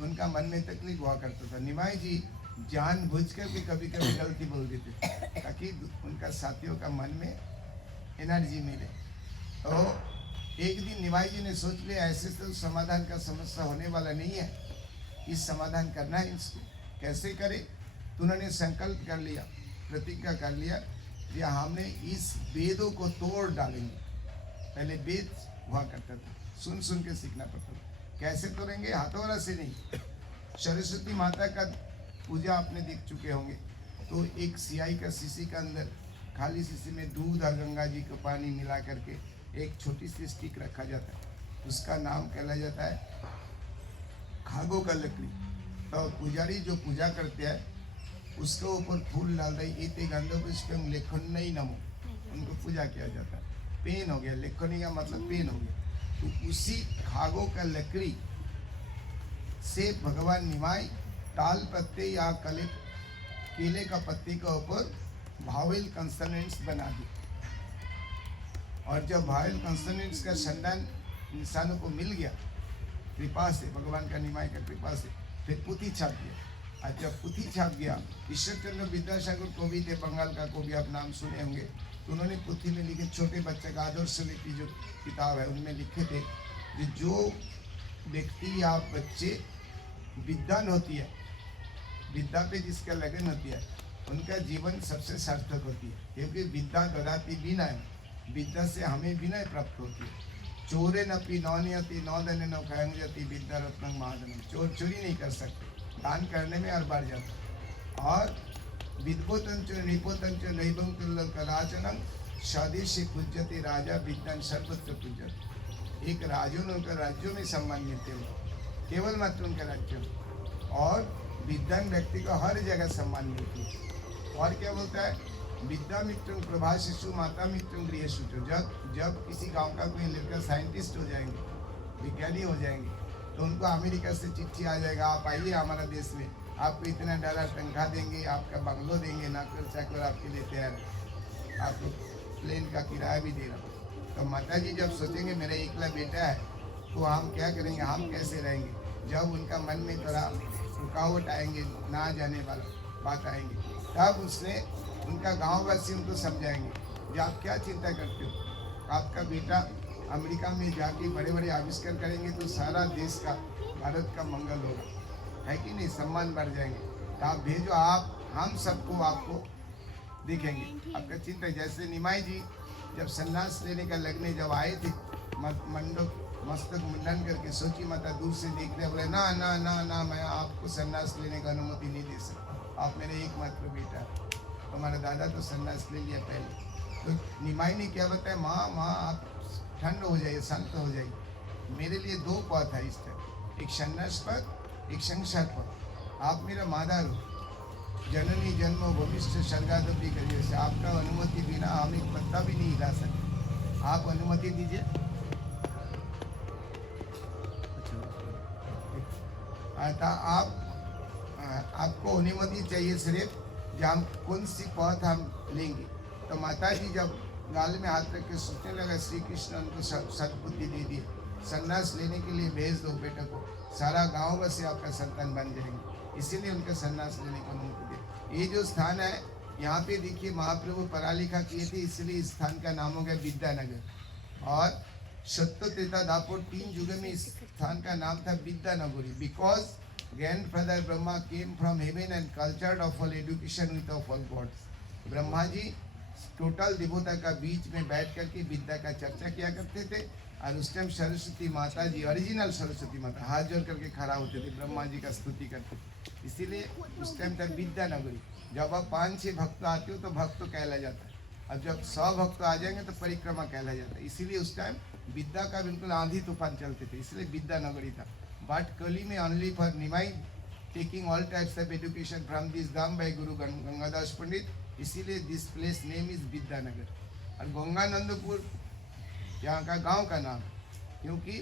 उनका मन में तकलीफ हुआ करता था। निमाई जी जानबूझकर भी कभी कभी गलती बोल देते थे, ताकि उनका साथियों का मन में एनर्जी मिले। तो एक दिन निमाई जी ने सोच लिया, ऐसे तो समाधान का समस्या होने वाला नहीं है, इस समाधान करना है, इसको कैसे करें? तो उन्होंने संकल्प कर लिया, प्रतिज्ञा कर लिया कि हमने इस वेदों को तोड़ डालेंगे। पहले वेद हुआ करता था, सुन के सीखना पड़ता था। कैसे तोड़ेंगे? हथौड़ा से नहीं, सरस्वती माता का पूजा आपने देख चुके होंगे। तो एक सियाई का शीशी के अंदर, खाली शीशी में दूध और गंगा जी का पानी मिला करके एक छोटी सी स्टिक रखा जाता है, उसका नाम कहला जाता है खागो का लकड़ी। तो पुजारी जो पूजा करते हैं उसके ऊपर फूल डाल दे, इतने गंधोपुष्पम लेखन्नई नमो, उनको पूजा किया जाता है। पेन हो गया, लेखनी का मतलब पेन हो गया। तो उसी खागो का लकड़ी से भगवान निमाई ताल पत्ते या केले का पत्ते के ऊपर भावेल कंसोनेंट्स बना दी, और जब भावेल कंसोनेंट्स का संदान इंसानों को मिल गया कृपा से, भगवान का निमाई का कृपा से, फिर पुथी छाप दिया। और जब पुथी छाप गया, ईश्वर चंद्र विद्यासागर कवि थे, बंगाल का कवि, आप नाम सुने होंगे। तो उन्होंने पुथी में लिखे, छोटे बच्चे का आदर्श लिपि जो किताब है उनमें लिखे थे कि जो व्यक्ति या बच्चे विद्वान होती है, विद्या पे जिसका लगन होती है, उनका जीवन सबसे सार्थक होती है। क्योंकि विद्या ददाति विनय, विद्या से हमें विनय प्राप्त होती है। चोरे नपी नौनियति नौदन न खयंजति विद्या रत्न महादन, चोर चोरी नहीं कर सकते, दान करने में हर बार जाता। और विद्वोतंच निपोतंच नैवं तुल्यं कदाचनं स्वदेशी पूज्यते राजा विद्वान सर्वत्र पूज्यते। एक राजों ने उनका राज्यों में सम्मान मिलते हैं, केवल मात्र उनका राज्य में, और विद्वान व्यक्ति को हर जगह सम्मान मिलती है। और क्या बोलता है, विद्या मित्रं प्रभा शिशु माता मित्रं गृह शुचो। जब किसी गांव का कोई लड़का साइंटिस्ट हो जाएंगे, विज्ञानी हो जाएंगे, तो उनको अमेरिका से चिट्ठी आ जाएगा, आप आइए हमारा देश में, आपको इतना डॉलर तनख्वाह देंगे, आपका बंगलो देंगे, नौकर चाकर आपके लिए तैयार है, आपको प्लेन का किराया भी दे रहा हूँ। तो माता जी जब सोचेंगे मेरा एकला बेटा है, तो हम क्या करेंगे, हम कैसे रहेंगे। जब उनका मन में थोड़ा रुकावट आएंगे, ना जाने वाला बात आएंगे, तब उसने उनका गाँव वासी उनको समझाएंगे कि आप क्या चिंता करते हो, आपका बेटा अमेरिका में जाके बड़े बड़े आविष्कार करेंगे तो सारा देश का, भारत का मंगल होगा, है कि नहीं, सम्मान बढ़ जाएंगे। तो आप भेजो, आप हम सबको आपको देखेंगे, आपका चिंता। जैसे निमाई जी जब संन्यास लेने का लगने जब आए थे, मंडप मस्तक मुंडन करके, सोची माता दूर से देख रहे, बोले ना ना ना ना, मैं आपको संन्यास लेने का अनुमति नहीं दे सकता, आप मेरे एकमात्र बेटा है। हमारा दादा तो संन्यास ले लिया पहले। तो निमाई ने क्या बताया, माँ आप ठंड हो जाइए, शांत हो जाइए, मेरे लिए दो पथ है इस टाइम, एक संन्यास पथ, एक संसार पथ। आप मेरा मादार हो, जननी जन्म भविष्य स्वर्गादपि करिए से, आपका अनुमति बिना हम एक पत्ता भी नहीं हिला सकते, आप अनुमति दीजिए। आपको अनुमति चाहिए सिर्फ कि हम कौन सी पथ हम लेंगे। तो माता जी जब गाल में हाथ रख के सोचने लगा, श्री कृष्ण उनको सद्बुद्धि दे दिए, संन्यास लेने के लिए भेज दो बेटा को, सारा गांव बस आपका संतान बन जाएंगे, इसीलिए उनका संन्यास लेने को अनुमति दे। ये जो स्थान है, यहाँ पे देखिए महाप्रभु पढ़ा लिखा किए थे, इसलिए इस स्थान का नाम हो गया विद्यानगर। और सत्य त्रेता दापोर 3 युग में इस स्थान का नाम था Vidyanagari, because grandfather Brahma came from heaven and cultured of all education with of all gods. Brahma ji total देवता का बीच में बैठ करके विद्या का चर्चा किया करते थे, और उस टाइम सरस्वती माता जी, ओरिजिनल सरस्वती माता, हाथ जोड़ करके खड़ा होते थे, ब्रह्मा जी का स्तुति करते थे, इसीलिए उस टाइम तक विद्यानगरी। जब आप 5-6 भक्त आते हो तो भक्त कहला जाता है, अब जब 100 भक्त आ जाएंगे तो परिक्रमा कहला जाता है। इसीलिए उस टाइम विद्या का बिल्कुल आंधी तूफान चलते थे, इसलिए विद्यानगरी था। बट कली में only for Nimai taking all types of education from this धाम बाय गुरु गंगादास पंडित, इसीलिए this place name is Vidyanagar. और गंगानंदपुर यहाँ का गांव का नाम, क्योंकि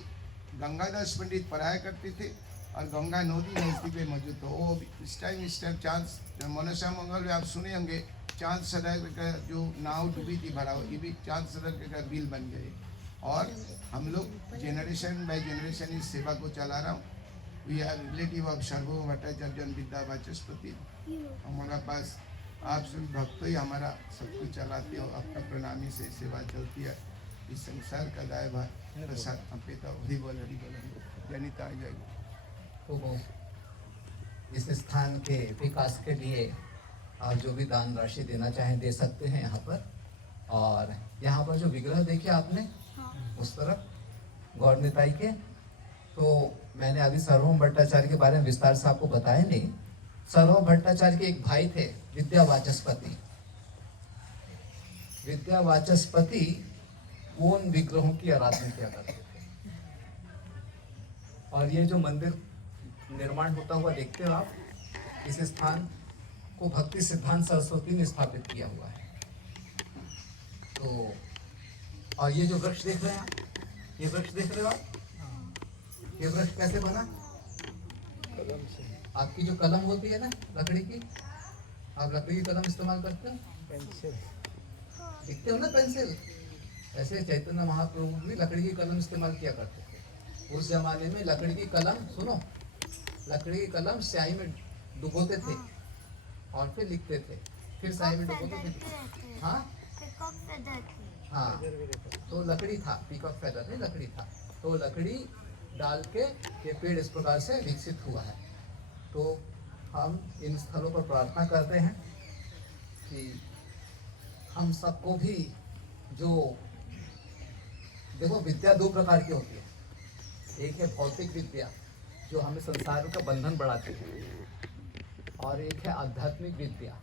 गंगादास पंडित पढ़ाया करते थे और गंगा नदी नजदीक में मौजूद था। वो इस टाइम चांद मनसा मंगल में आप सुने होंगे, चांद सदर का जो नाव डूबी थी भरा, ये भी चांद सदर का बिल बन गए। और हम लोग जनरेशन बाय जनरेशन इस सेवा को चला रहा हूँ। We are relative of Sarvabhaum Bhattacharya Vidya Vachaspati. हमारा पास आप सभी भक्त ही हमारा सब कुछ चलाते हो, आपका प्रणामी से सेवा चलती है। इस संसार का दायभार प्रसाद अपेता हरि बोल जनिता आ जाएगी। तो इस स्थान के विकास के लिए आप जो भी दान राशि देना चाहें दे सकते हैं यहाँ पर। और यहाँ पर जो विग्रह देखिए आपने उस तरफ गौर निताई के, तो मैंने अभी सार्वभौम भट्टाचार्य के बारे में विस्तार से आपको बताया नहीं। सार्वभौम भट्टाचार्य के एक भाई थे विद्यावाचस्पति। विद्यावाचस्पति उन विग्रहों की आराधना किया करते थे। और ये जो मंदिर निर्माण होता हुआ देखते हो आप, इस स्थान को भक्ति सिद्धांत सरस्वती ने स्थापित किया हुआ है। तो और ये जो वृक्ष देख रहे हैं आप, ये वृक्ष देख रहे हो आप, ये वृक्ष कैसे बना? कलम से, आपकी जो कलम होती है ना लकड़ी की, आप लकड़ी की कलम इस्तेमाल करते हो, पेंसिल, लिखते हो ना पेंसिल, ऐसे चैतन्य महाप्रभु भी लकड़ी की कलम इस्तेमाल किया करते थे। उस जमाने में लकड़ी की कलम, सुनो, लकड़ी की कलम स्याही में डुबोते थे और फिर लिखते थे, फिर स्याही में डुबोते थे। हाँ पिकॉक फेदर थी। हाँ, इधर भी रहता तो लकड़ी था, पीकॉक फेदर नहीं, लकड़ी था। तो लकड़ी डाल के ये पेड़ इस प्रकार से विकसित हुआ है। तो हम इन स्थलों पर प्रार्थना करते हैं कि हम सबको भी, जो देखो विद्या दो प्रकार की होती है। एक है भौतिक विद्या जो हमें संसार का बंधन बढ़ाती है, और एक है आध्यात्मिक विद्या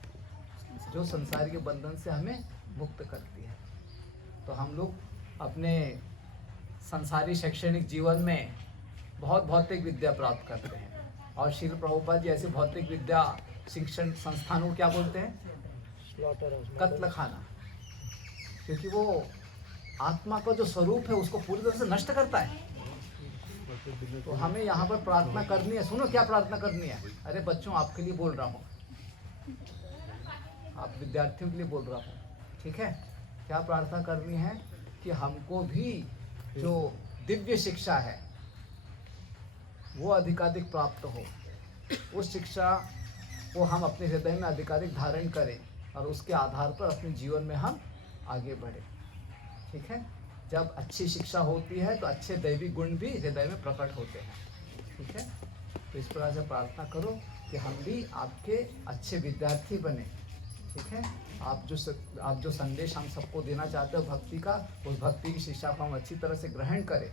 जो संसार के बंधन से हमें मुक्त करती है। तो हम लोग अपने संसारी शैक्षणिक जीवन में बहुत भौतिक विद्या प्राप्त करते हैं, और श्रील प्रभुपाद जी ऐसे भौतिक विद्या शिक्षण संस्थानों को क्या बोलते हैं? स्लॉटर हाउस, कत्ल खाना, क्योंकि वो आत्मा का जो स्वरूप है उसको पूरी तरह से नष्ट करता है। तो हमें यहाँ पर प्रार्थना करनी है। सुनो क्या प्रार्थना करनी है? अरे बच्चों, आपके लिए बोल रहा हूँ, आप विद्यार्थियों के लिए बोल रहा हूँ, ठीक है? क्या प्रार्थना करनी है कि हमको भी जो दिव्य शिक्षा है वो अधिकाधिक प्राप्त हो, उस शिक्षा को हम अपने हृदय में अधिकाधिक धारण करें, और उसके आधार पर अपने जीवन में हम आगे बढ़ें, ठीक है? जब अच्छी शिक्षा होती है तो अच्छे दैविक गुण भी हृदय में प्रकट होते हैं, ठीक है? तो इस प्रकार से प्रार्थना करो कि हम भी आपके अच्छे विद्यार्थी बने, ठीक है? आप जो संदेश हम सबको देना चाहते हो भक्ति का, उस भक्ति की शिक्षा को हम अच्छी तरह से ग्रहण करें,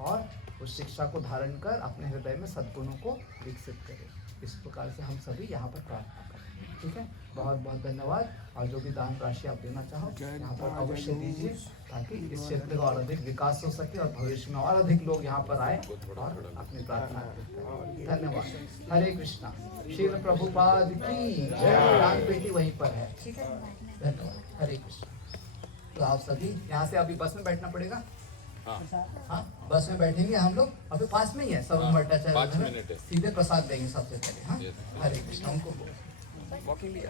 और उस शिक्षा को धारण कर अपने हृदय में सद्गुणों को विकसित करें। इस प्रकार से हम सभी यहाँ पर प्रार्थना करें, ठीक है? बहुत बहुत धन्यवाद। और जो भी दान राशि आप देना चाहो यहाँ पर अवश्य दीजिए, ताकि इस क्षेत्र का और अधिक विकास हो सके और भविष्य में और अधिक लोग यहाँ पर आए और अपनी प्रार्थना करें। धन्यवाद। हरे कृष्णा। श्रील प्रभुपाद की जय। दान पेटी वहीं पर है, ठीक है? धन्यवाद। हरे कृष्णा। तो आप सभी यहाँ से अभी बस में बैठना पड़ेगा। हाँ, बस में बैठेंगे हम लोग, अभी पास में ही है सार्वभौम भट्टाचार्य, 5 मिनट है। सीधे प्रसाद देंगे सबसे पहले। हाँ, Yes. हरे कृष्णा। उनको वॉकिंग भी